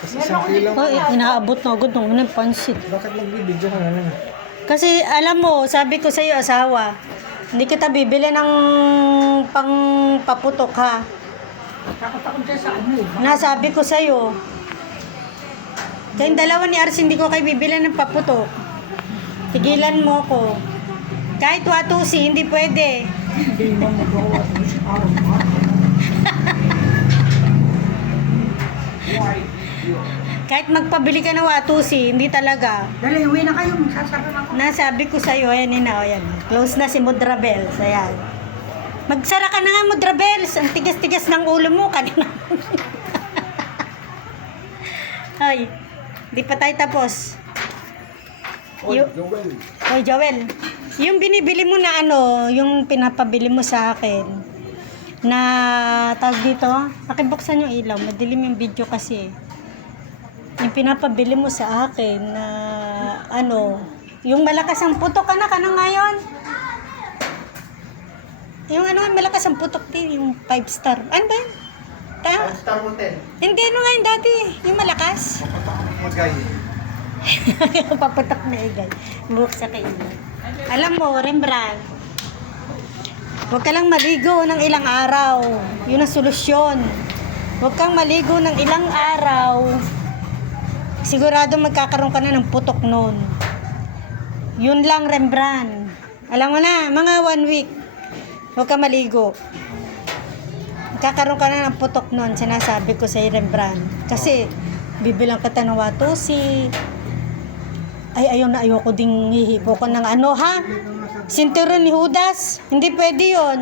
Kasi isang kilo Oh, inaabot na agad ng unang pansit. Bakit nagbibidyo ka na lang? Kasi alam mo, sabi ko sa iyo asawa, hindi kita bibili ng paputok ha. Takot-takot siya sa ano eh. Nasabi ko sa iyo. Kayong dalawa ni Ars hindi ko kayo bibili ng paputok. Tigilan mo ko. Kahit watusi, hindi pwede. Hindi mo magawa sa araw. Kahit magpabili ka ng watusi, hindi talaga. Dali, uwi na kayo. Sasarap ako. Nasabi ko sa iyo, ayan na, ayan. Close na si Mudrabels, ayan. Magsara ka na nga, Mudrabels. Ang tigas-tigas ng ulo mo kanina. Ay, di pa tayo tapos. Joel. Oy, Joel. Yung binibili mo na ano, yung pinapabili mo sa akin, na tawag dito, pakibuksan yung ilaw, madilim yung video kasi. Yung pinapabili mo sa akin na ano, yung malakas ang putok ka na ngayon. Yung ano, malakas ang putok din, yung 5 star. Ano ba yun? Star Hotel. Hindi, ano nga yun dati, yung malakas. Papatak ako magay. Papatak na igay. Buhok sa kayo. Alam mo, Rembrandt, huwag ka lang maligo ng ilang araw. Yun ang solusyon. Huwag kang maligo ng ilang araw. Sigurado magkakaroon ka na ng putok noon. Yun lang, Rembrandt. Alam mo na, mga 1 week. Huwag kang maligo. Magkakaroon ka na ng putok noon. Sinasabi ko sa Rembrandt. Kasi, bibilang kita ng watusi. Ay, ayoko ding hihipo ko ng ano, ha? Sinturon ni Judas. Hindi pwede yun.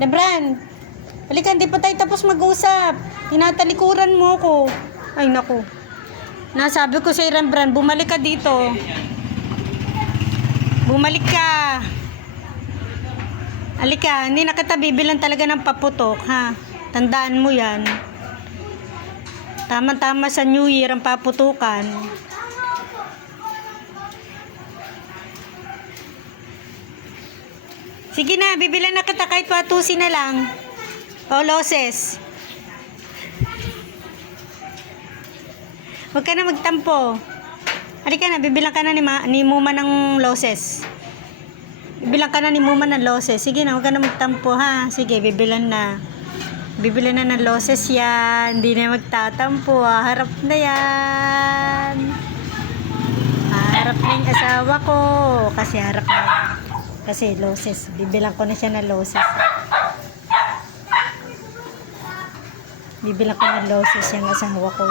Rembrandt, halika, hindi pa tayo tapos mag-usap. Tinatalikuran mo ko. Ay, naku. Nasabi ko sa Rembrandt, bumalik ka dito. Bumalik ka. Halika, hindi na kita bibilan talaga ng paputok, ha? Tandaan mo yan. Tama-tama sa New Year ang paputukan. Sige na, bibilan na kita kahit watusi na lang. O loses. Huwag ka na magtampo. Halika na, bibilang ka na ni Muma ng loses. Bibilang ka na ni Muma ng loses. Sige na, huwag ka na magtampo ha. Sige, bibilan na. Bibilan na ng loses yan. Hindi na magtatampo ha. Harap na yan. Harap na yung asawa ko. Kasi harap na. Kasi loses. Bibilang ko na siya ng loses. Bibilang ko ng loses yung asawa ko.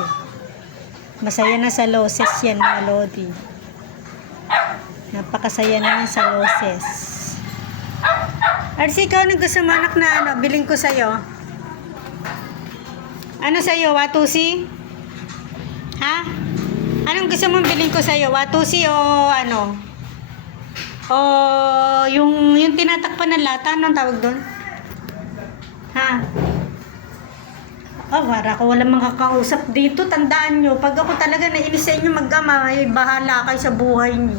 Masaya na sa loses yan, mga lodi. Napakasaya na sa loses. Arsi, ikaw nang gusto manak na ano, biling ko sa'yo. Ano sa'yo? Watusi? Ha? Anong gusto mong biling ko sa'yo? Watusi o ano? O yung tinatakpan ng lata, anong tawag doon? Ha? Oh, para ako walang makakausap dito. Tandaan nyo, pag ako talaga nainis sa inyo mag-ama, ay bahala kayo sa buhay nyo.